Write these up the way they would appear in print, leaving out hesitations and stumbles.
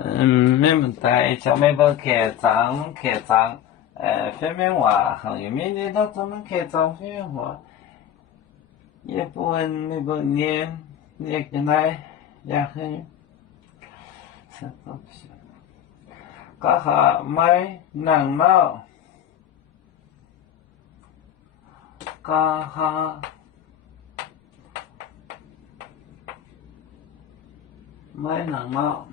没问题，小妹不开张，方面话，行业面的到专门开张方面话，也不问没不念，也跟来也很，什么东西？刚好买能闹，刚好买能闹。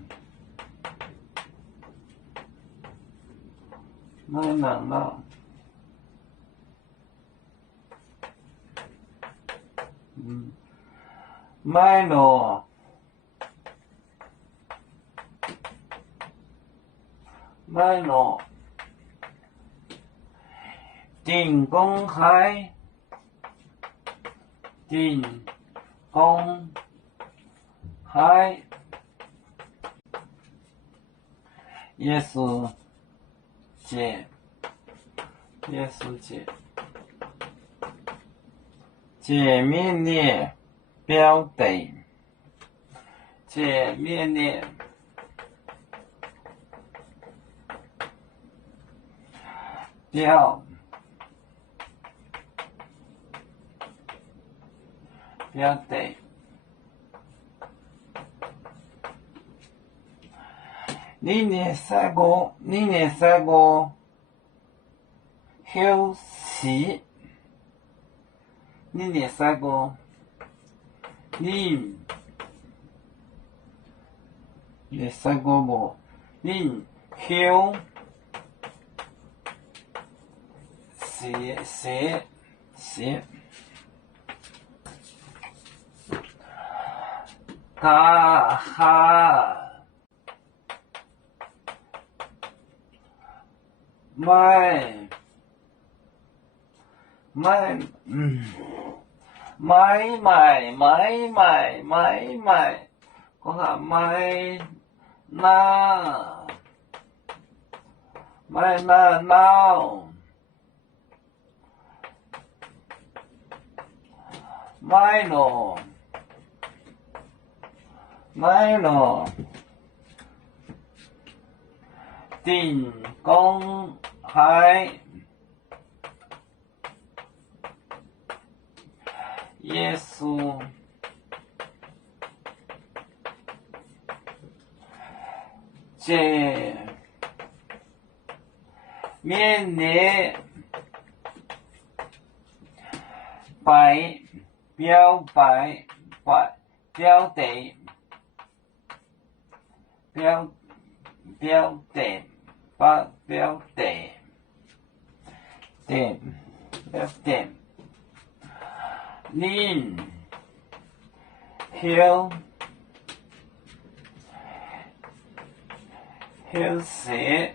买能闹，买咯，买咯，定公开，定公开，也是节，也是节，界面的标的，界面的标的。你念三个休息，你念三个，你念三个不？你休息，嘎哈。买，我看买闹，买咯，定公开，耶稣界面的标的，您休息，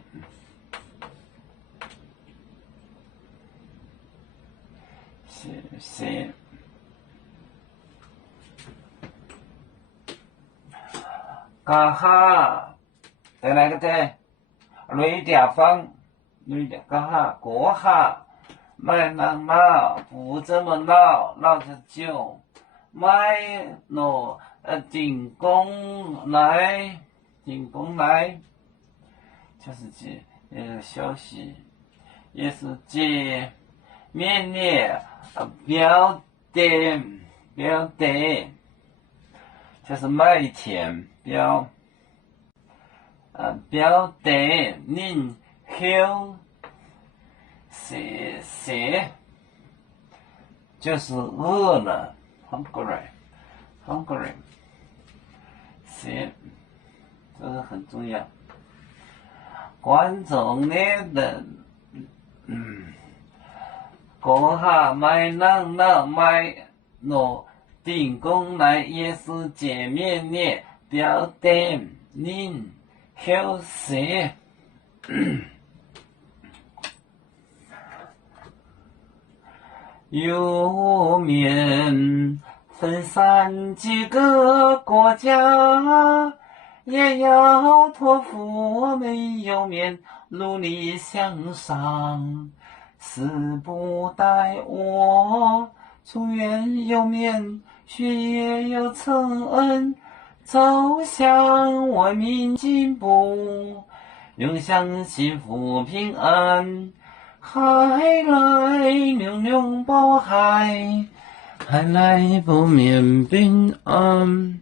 嘎哈，再来个字，雷点方，嘎哈，国哈。买能闹，不这么闹，闹着就买咯，进攻来，就是指消息，也是指面列标的，就是卖钱标的，您休。写就是饿了 hungry 写，这个很重要。观众呢的国下买能买诺定公来也是界面的标的，您休息。有面分散几个国家，也要托付我们有面努力向上。死不待我，祝愿有面学业有成恩，走向文明进步，永享幸福平安。海来永永保海，海来不免平安。